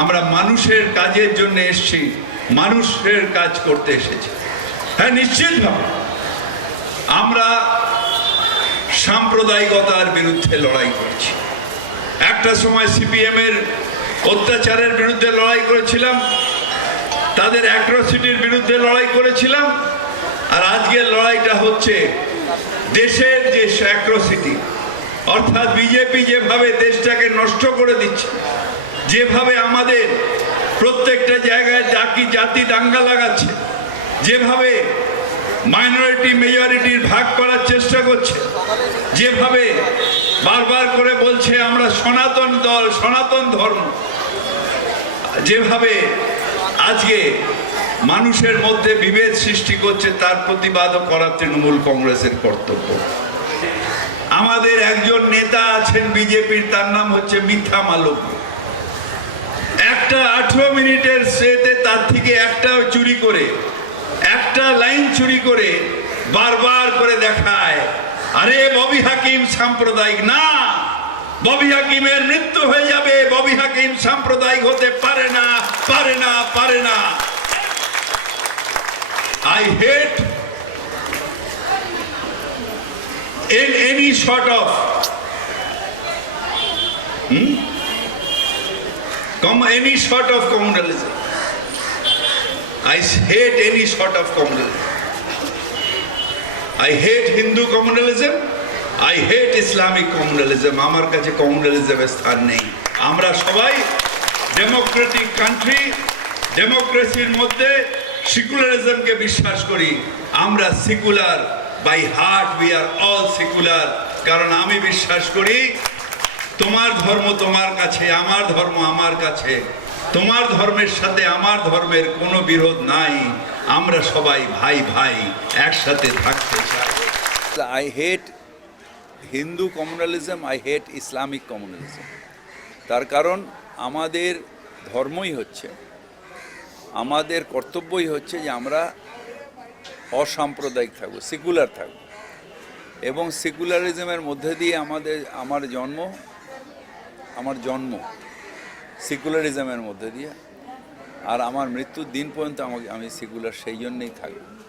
আমরা মানুষের কাজের জন্য এসেছি, মানুষের কাজ করতে এসেছি। হ্যাঁ নিশ্চিতভাবে। আমরা সাম্প্রদায়িকতার বিরুদ্ধে লড়াই করছি। একটা সময় সিপিএম এর অত্যাচারের বিরুদ্ধে লড়াই করেছিলাম, তাদের অ্যাট্রসিটির বিরুদ্ধে লড়াই করেছিলাম, আর আজকের লড়াইটা হচ্ছে দেশের যে অ্যাট্রসিটি, অর্থাৎ বিজেপি যেভাবে দেশটাকে নষ্ট করে দিচ্ছে যেভাবে আমাদের প্রত্যেকটা জায়গায় জাতি জাতি দাঙ্গা লাগাচ্ছে, যেভাবে মাইনরিটি মেজরিটির ভাগ করার চেষ্টা করছে, যেভাবে বারবার করে বলছে আমরা সনাতন দল, সনাতন ধর্ম, যেভাবে আজকে মানুষের মধ্যে বিভেদ সৃষ্টি করছে তার প্রতিবাদও করা তৃণমূল কংগ্রেসের কর্তব্য। আমাদের একজন নেতা আছেন বিজেপির, তার নাম হচ্ছে মিথ্যা মালব্য। একটা আঠেরো মিনিটের সেতে তার থেকে একটা চুরি করে, একটা লাইন চুরি করে বারবার করে দেখায়, আরে ববি হাকিম সাম্প্রদায়িক, না, ববি হাকিমের মৃত্যু হয়ে যাবে, ববি হাকিম সাম্প্রদায়িক হতে পারে না পারে না পারে না I hate in any sort of hmm? Come, any sort of communalism. I hate any sort of communalism. I hate Hindu communalism. I hate Islamic communalism. আমার কাছে কমিউনালিজমের স্থান নেই আমরা সবাই ডেমোক্রেটিক কান্ট্রি ডেমোক্রেসির মধ্যে সেকুলারিজমকে বিশ্বাস করি আমরা secular by heart we are all secular কারণ আমি বিশ্বাস করি তোমার ধর্ম তোমার কাছে, আমার ধর্ম আমার কাছে। তোমার ধর্মের সাথে আমার ধর্মের কোনো বিরোধ নাই। আমরা সবাই ভাই ভাই একসাথে থাকতে চাই। I hate Hindu communalism I hate Islamic communalism তার কারণ আমাদের ধর্মই হচ্ছে, আমাদের কর্তব্যই হচ্ছে যে আমরা অসাম্প্রদায়িক থাকব সেকুলার থাকব। এবং সেকুলারিজমের মধ্যে দিয়ে আমাদের, আমার জন্ম আমার জন্ম সেকুলারিজমের মধ্যে দিয়ে, আর আমার মৃত্যুর দিন পর্যন্ত আমাকে আমি সেকুলার সেই জন্যেই থাকব